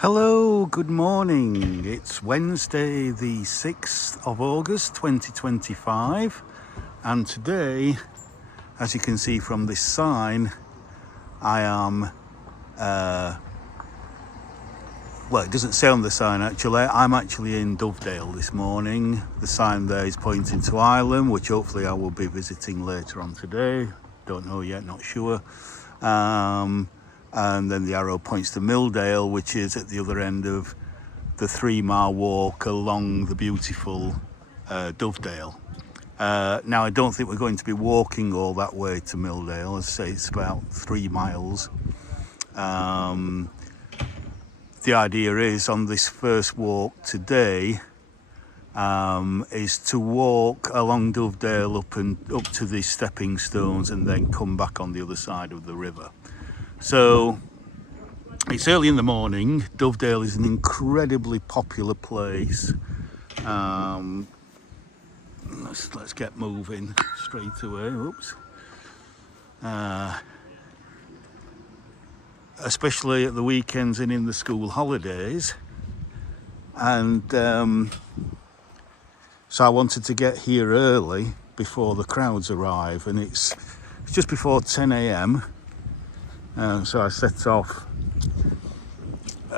Hello, good morning. It's Wednesday, the 6th of August 2025, and today, as you can see from this sign, I am, well, it doesn't say on the sign actually, I'm actually in Dovedale this morning. The sign there is pointing to Ireland, which hopefully I will be visiting later on today. Don't know yet, not sure. And then the arrow points to Milldale, which is at the other end of the 3-mile walk along the beautiful Dovedale. Now, I don't think we're going to be walking all that way to Milldale. As I say, it's about 3 miles. The idea is on this first walk today is to walk along Dovedale up to the stepping stones and then come back on the other side of the river. So it's early in the morning. Dovedale is an incredibly popular place. Let's get moving straight away. Oops. Especially at the weekends and in the school holidays. And so I wanted to get here early before the crowds arrive, and it's just before 10 a.m. So I set off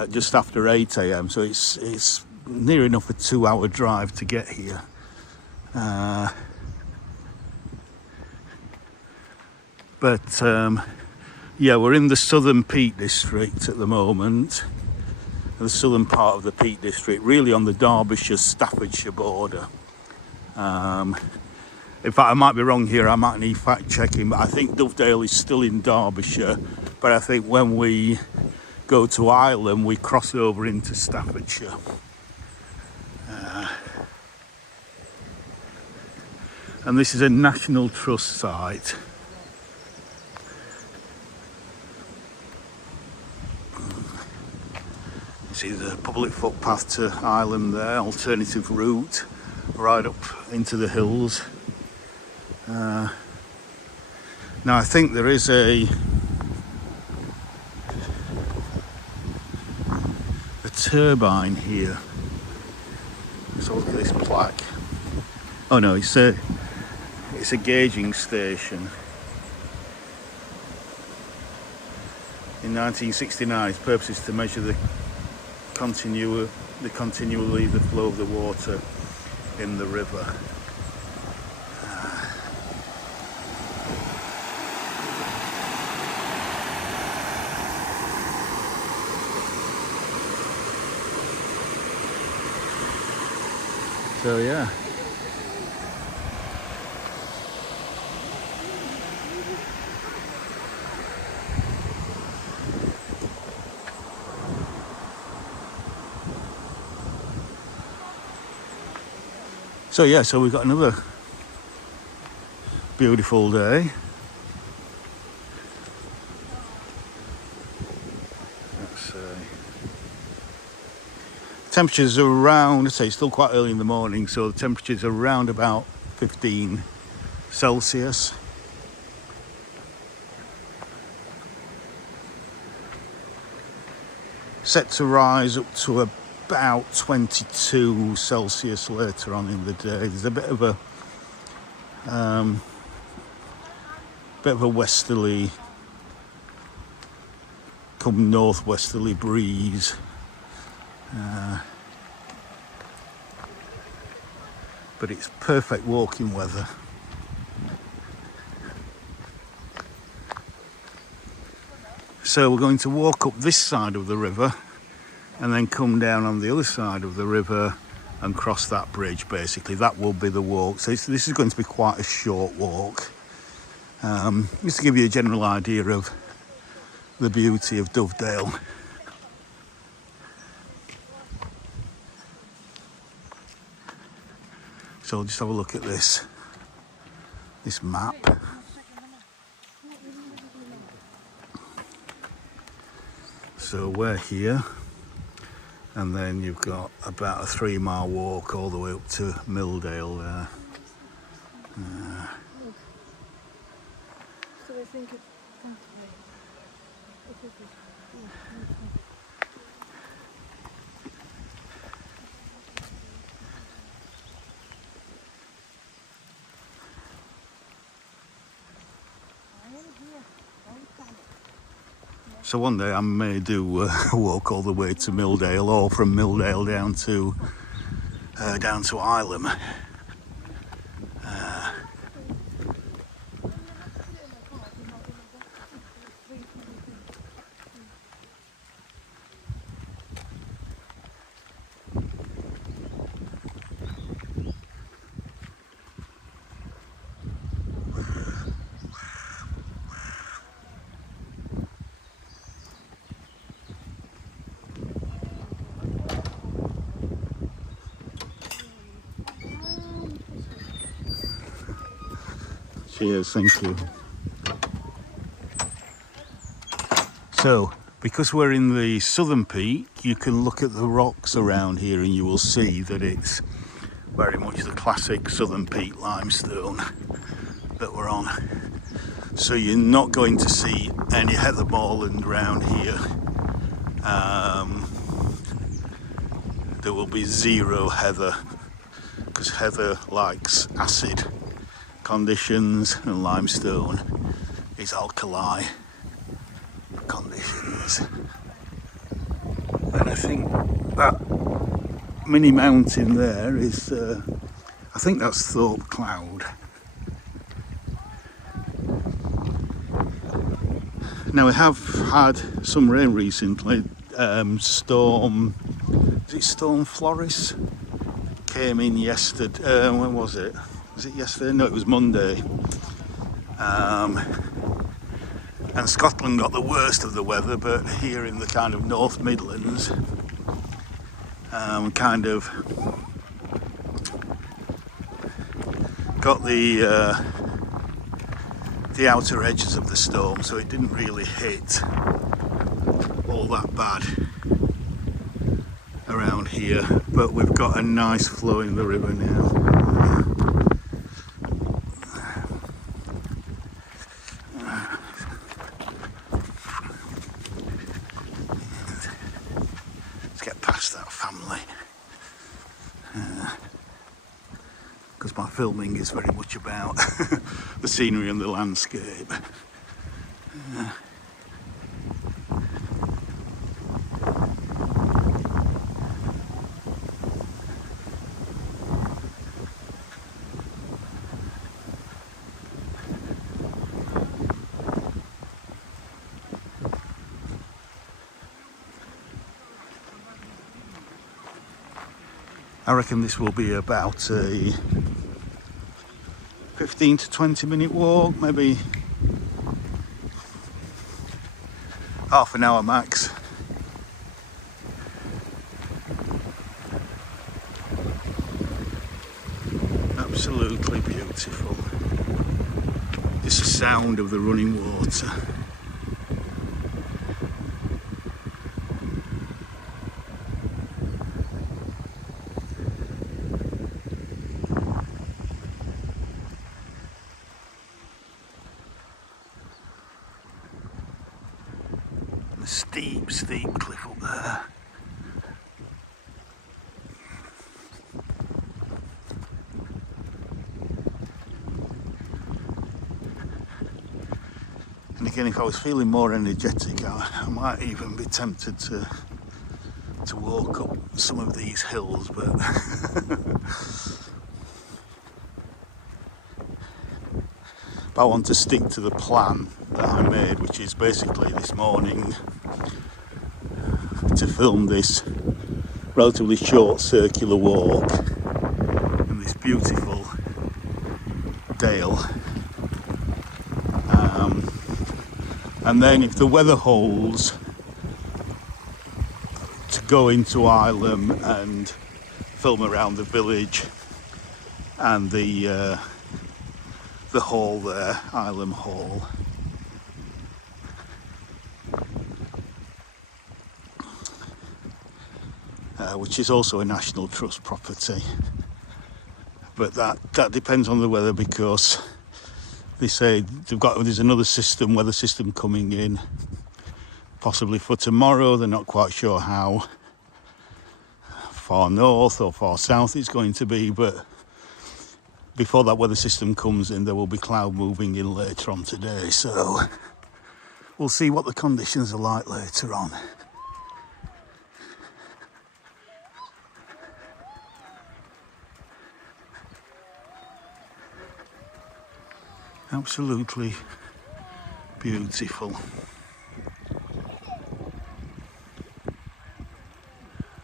just after 8 a.m. So it's near enough a 2-hour drive to get here. But yeah, we're in the southern Peak District at the moment. The southern part of the Peak District, really on the Derbyshire-Staffordshire border. In fact, I might be wrong here, I might need fact checking, but I think Dovedale is still in Derbyshire. But I think when we go to Ireland, we cross over into Staffordshire. And this is a National Trust site. You see the public footpath to Ireland there, alternative route, right up into the hills. Now I think there is a turbine here. So look at this plaque. Oh no, it's a gauging station. In 1969, its purpose is to measure the continually the flow of the water in the river. So yeah. So we've got another beautiful day. Let's temperatures are around, it's still quite early in the morning, so the temperatures are around about 15 Celsius. Set to rise up to about 22 Celsius later on in the day. There's a bit of a westerly, come northwesterly breeze. But it's perfect walking weather. So we're going to walk up this side of the river and then come down on the other side of the river and cross that bridge. Basically, that will be the walk. So this is going to be quite a short walk. Just to give you a general idea of the beauty of Dovedale. So just have a look at this map. So we're here, and then you've got about a 3-mile walk all the way up to Milldale there. So I think it's So one day I may do a walk all the way to Milldale, or from Milldale down to Ilam. Cheers, thank you. So, because we're in the southern peak, you can look at the rocks around here and you will see that it's very much the classic southern peak limestone that we're on. So you're not going to see any heather moorland around here. There will be zero heather, because heather likes acid conditions and limestone is alkali conditions. And I think that mini mountain there is, I think that's Thorpe Cloud. Now we have had some rain recently. Storm Floris came in yesterday. When was it? Was it yesterday? No, it was Monday. And Scotland got the worst of the weather, but here in the kind of North Midlands, kind of got the outer edges of the storm, so it didn't really hit all that bad around here. But we've got a nice flow in the river now. Because my filming is very much about the scenery and the landscape. I reckon this will be about a 15 to 20 minute walk, maybe half an hour max. Absolutely beautiful. Just the sound of the running water. A steep cliff up there. And again, if I was feeling more energetic, I might even be tempted to walk up some of these hills, but I want to stick to the plan that I made, which is basically this morning to film this relatively short circular walk in this beautiful dale, and then if the weather holds, to go into Ilam and film around the village and the hall there, Ilam Hall. Which is also a National Trust property, but that depends on the weather, because they say there's another weather system coming in, possibly for tomorrow. They're not quite sure how far north or far south it's going to be, but before that weather system comes in, there will be cloud moving in later on today. So we'll see what the conditions are like later on. Absolutely beautiful.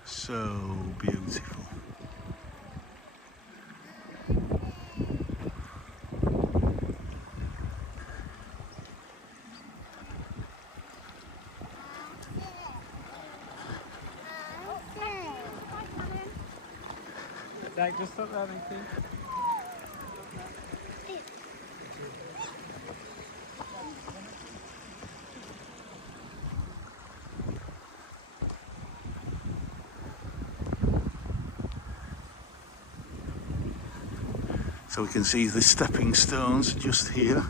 So beautiful. Just stop there, thank you. So we can see the stepping stones just here.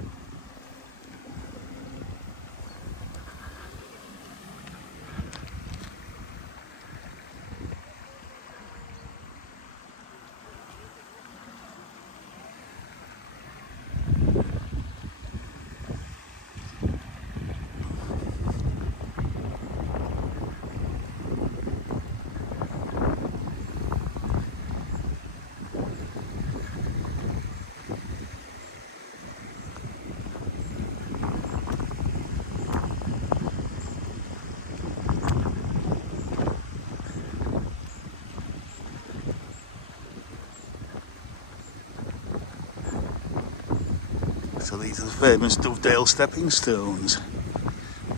So these are the famous Dovedale stepping stones.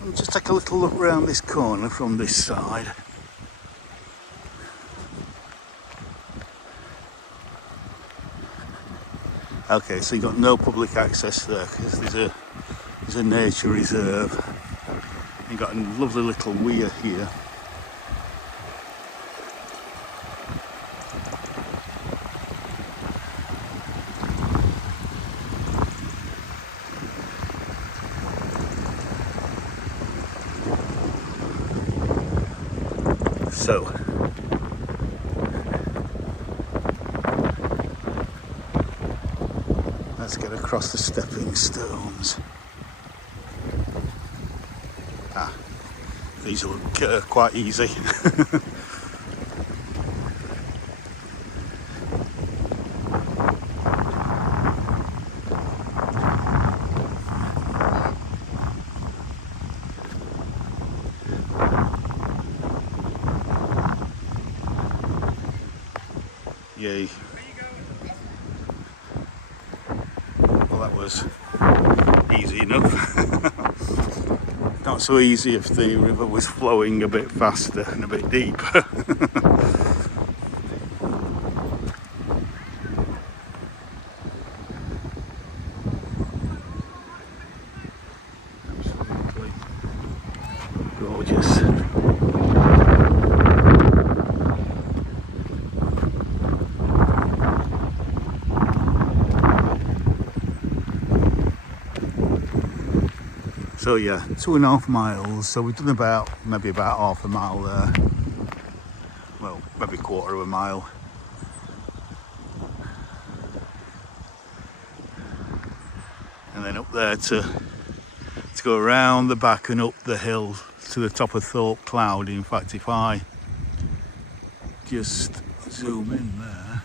I'll just take a little look around this corner from this side. Okay, so you've got no public access there because there's a nature reserve. You've got a lovely little weir here. So, let's get across the stepping stones. These look quite easy. Yay. Well, that was easy enough. Not so easy if the river was flowing a bit faster and a bit deeper. Absolutely gorgeous. So yeah, 2.5 miles. So we've done maybe about half a mile there. Well, maybe quarter of a mile. And then up there to go around the back and up the hill to the top of Thorpe Cloud. In fact, if I just zoom in there,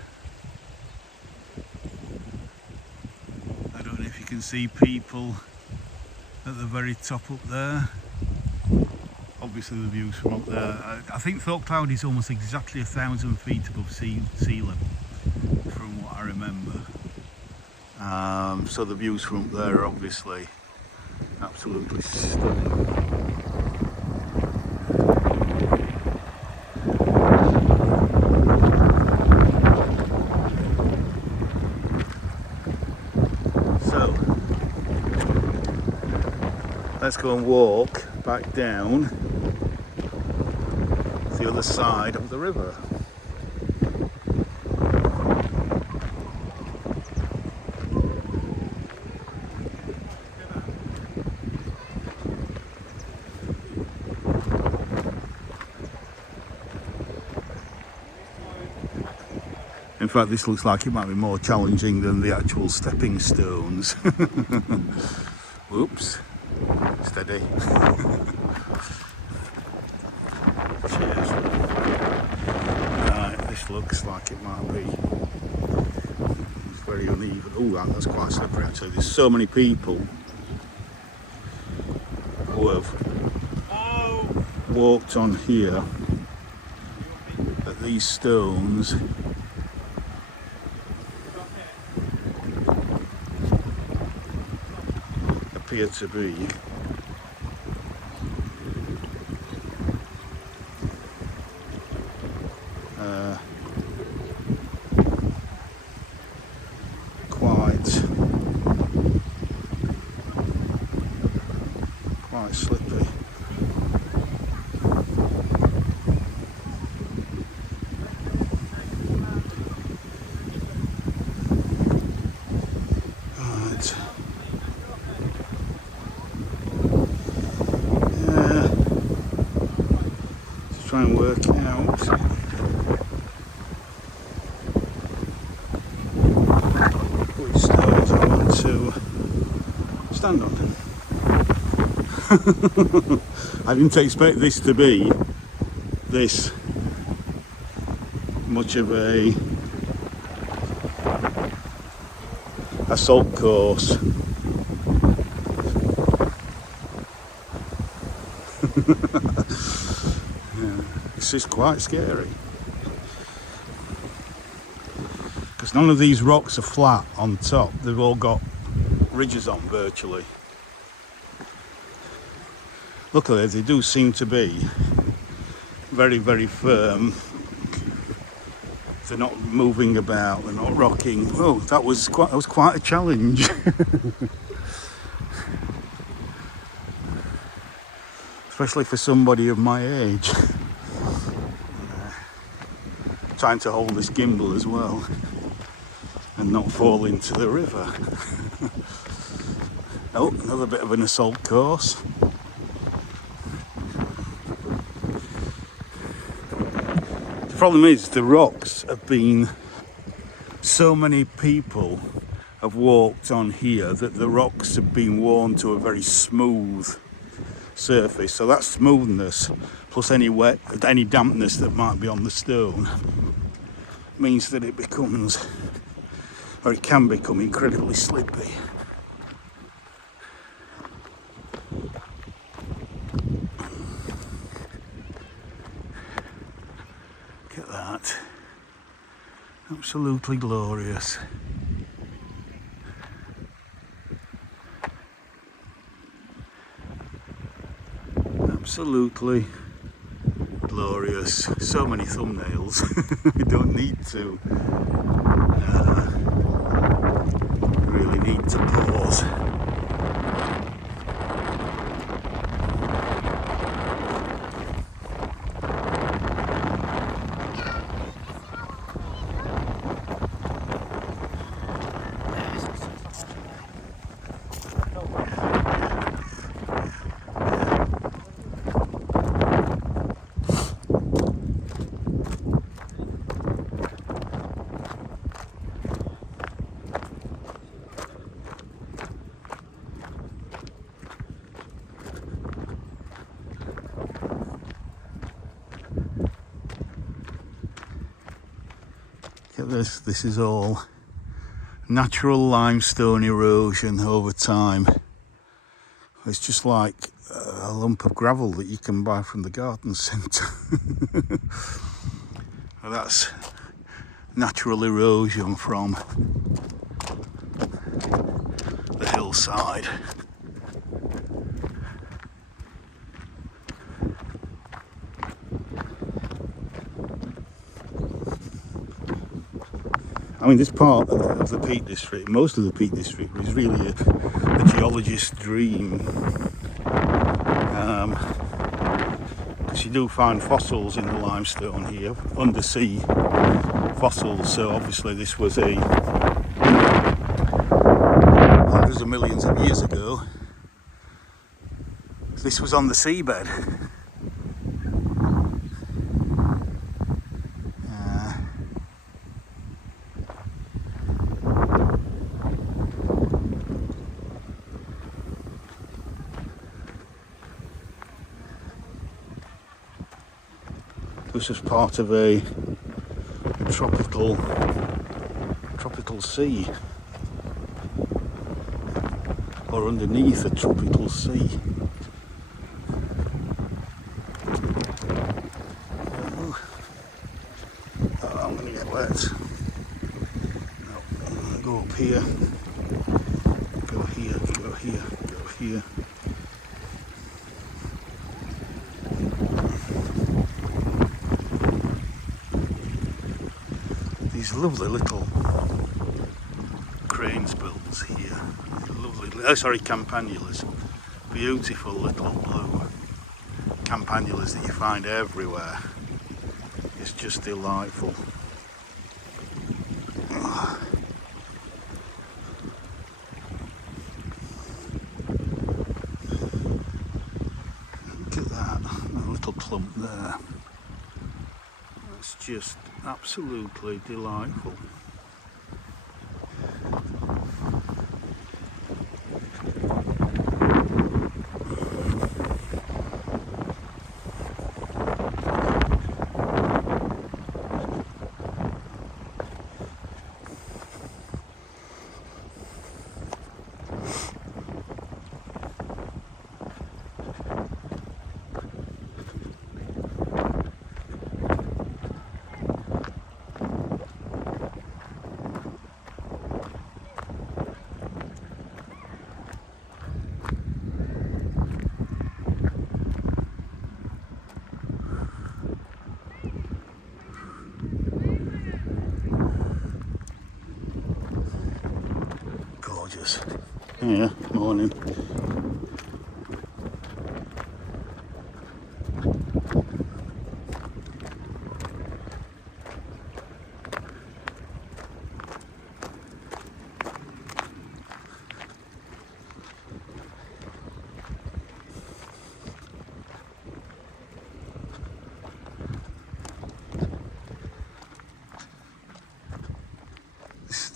I don't know if you can see people at the very top up there. Obviously the views from up there. I think Thorpe Cloud is almost exactly 1,000 feet above sea level, from what I remember. So the views from up there are obviously absolutely stunning. So let's go and walk back down the other side of the river. In fact, this looks like it might be more challenging than the actual stepping stones. Whoops. Steady. Cheers. Right, this looks like it might be. It's very uneven. Oh, that's quite slippery actually. There's so many people who have walked on here that these stones appear to be quite slippy. Right. Yeah. Let's try and work it out. Which stones I want to stand on. I didn't expect this to be this much of a assault course. Yeah, this is quite scary because none of these rocks are flat on top. They've all got ridges on virtually. Luckily they do seem to be very, very firm. They're not moving about, they're not rocking. Oh, that was quite a challenge. Especially for somebody of my age. Trying to hold this gimbal as well and not fall into the river. Oh, another bit of an assault course. The problem is the rocks have been, so many people have walked on here that the rocks have been worn to a very smooth surface. So that smoothness plus any dampness that might be on the stone means that it becomes, or it can become, incredibly slippy. Look at that. Absolutely glorious. Absolutely glorious. So many thumbnails. We don't need to. Really need to pause. Look at this. This is all natural limestone erosion over time. It's just like a lump of gravel that you can buy from the garden centre. Well, that's natural erosion from the hillside. I mean, this part of the Peak District, most of the Peak District, is really a geologist's dream. Because you do find fossils in the limestone here, undersea fossils. So obviously this was hundreds of millions of years ago. This was on the seabed. This is part of a tropical sea, or underneath a tropical sea. Oh, I'm going to get wet. No, go up here. Go here, go here, go here. These lovely little cranesbills here. Lovely, campanulas. Beautiful little blue campanulas that you find everywhere. It's just delightful. Look at that, a little clump there. It's just absolutely delightful. Gorgeous. Yeah, morning.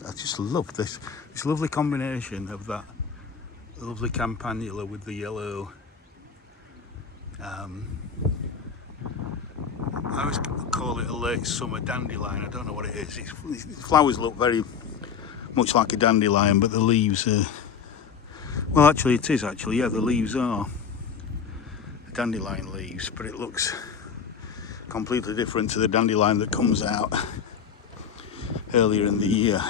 I just love this lovely combination of that lovely campanula with the yellow. I always call it a late summer dandelion. I don't know what it is. Its flowers look very much like a dandelion, but the leaves are, well, actually it is actually, yeah, the leaves are dandelion leaves, but it looks completely different to the dandelion that comes out earlier in the year.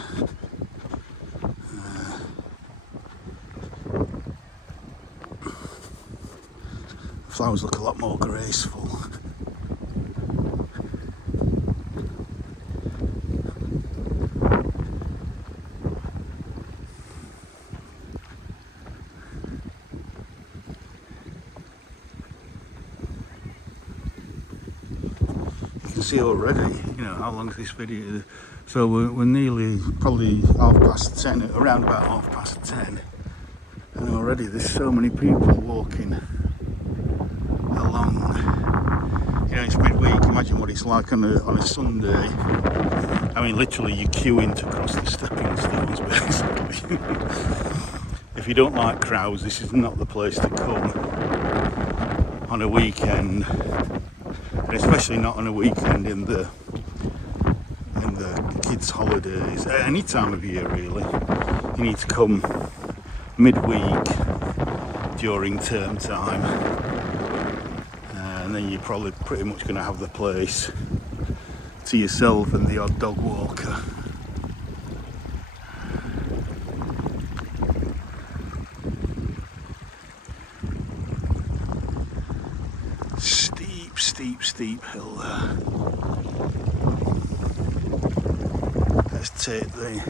Flowers look a lot more graceful. You can see already, you know, how long is this video? So we're nearly, probably around about 10:30, and already there's so many people walking along. You know, it's midweek. Imagine what it's like on a Sunday. I mean, literally, you're queuing to cross the stepping stones, basically. If you don't like crowds, this is not the place to come on a weekend, and especially not on a weekend in the kids' holidays. At any time of year, really. You need to come midweek during term time. And then you're probably pretty much going to have the place to yourself and the odd dog walker. Steep hill there. Let's take the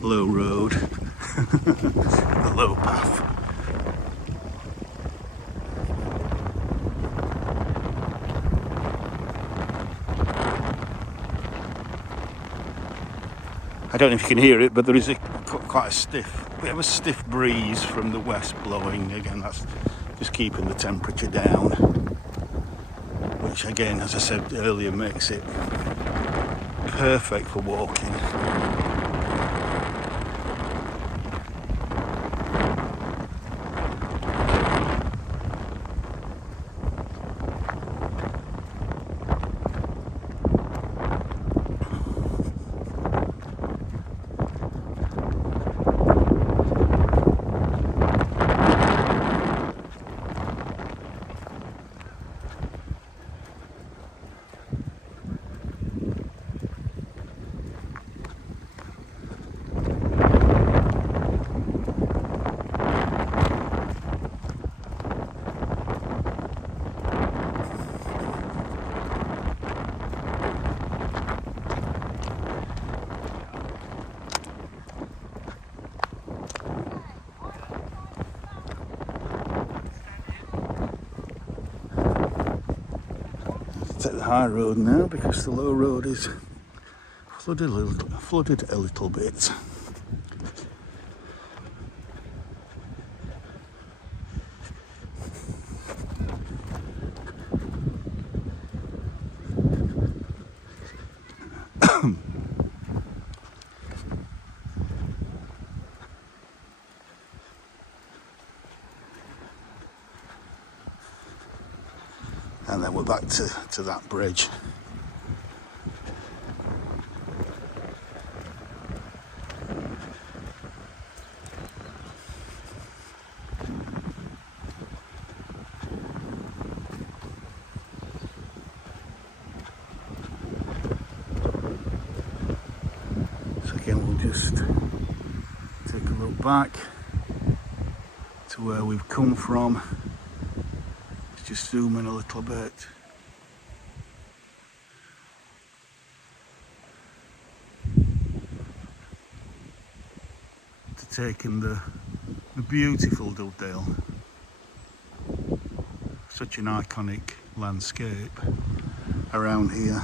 low road, the low path. I don't know if you can hear it, but there is quite a bit of a stiff breeze from the west blowing. Again, that's just keeping the temperature down, which again, as I said earlier, makes it perfect for walking. take the high road now because the low road is flooded a little bit. And then we're back to that bridge. So again, we'll just take a look back to where we've come from. Just zoom in a little bit. To take in the beautiful Dovedale. Such an iconic landscape around here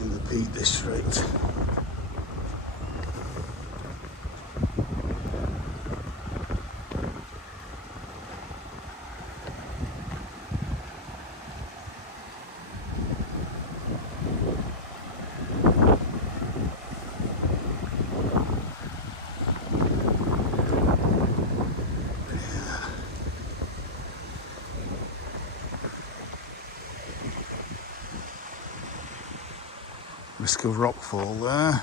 in the Peak District. Risk of rockfall there.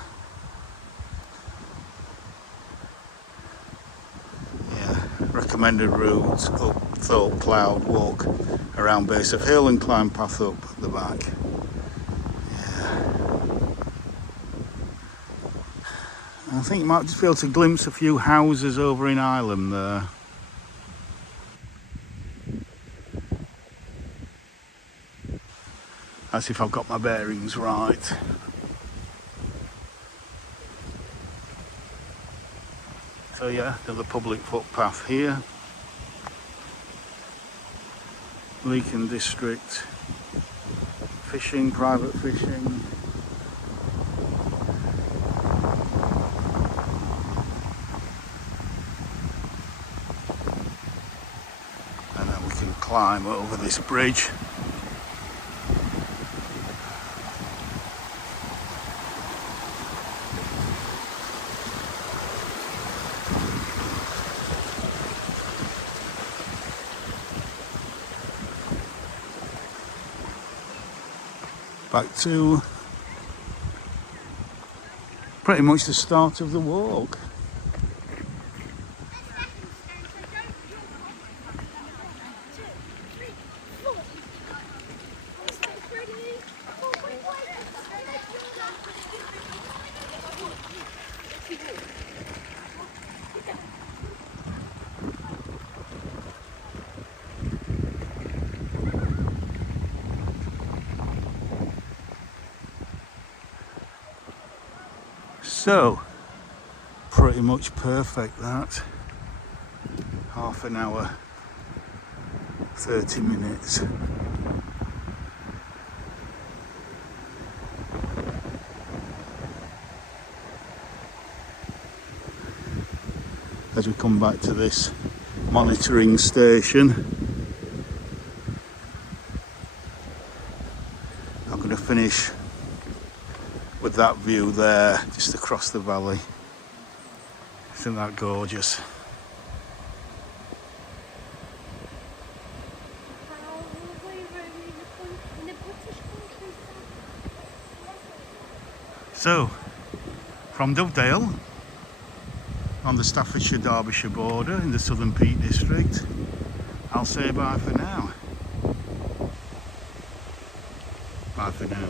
Yeah, recommended route up Thorpe Cloud, walk around base of hill and climb path up the back. Yeah. I think you might just be able to glimpse a few houses over in Ireland there. As if I've got my bearings right. So yeah, there's a public footpath here. Leakin District. Fishing, private fishing. And then we can climb over this bridge. Back to pretty much the start of the walk. So, pretty much perfect that. Half an hour, 30 minutes. As we come back to this monitoring station, I'm going to finish with that view there, just across the valley. Isn't that gorgeous? So, from Dovedale, on the Staffordshire-Derbyshire border in the Southern Peak District, I'll say bye for now. Bye for now.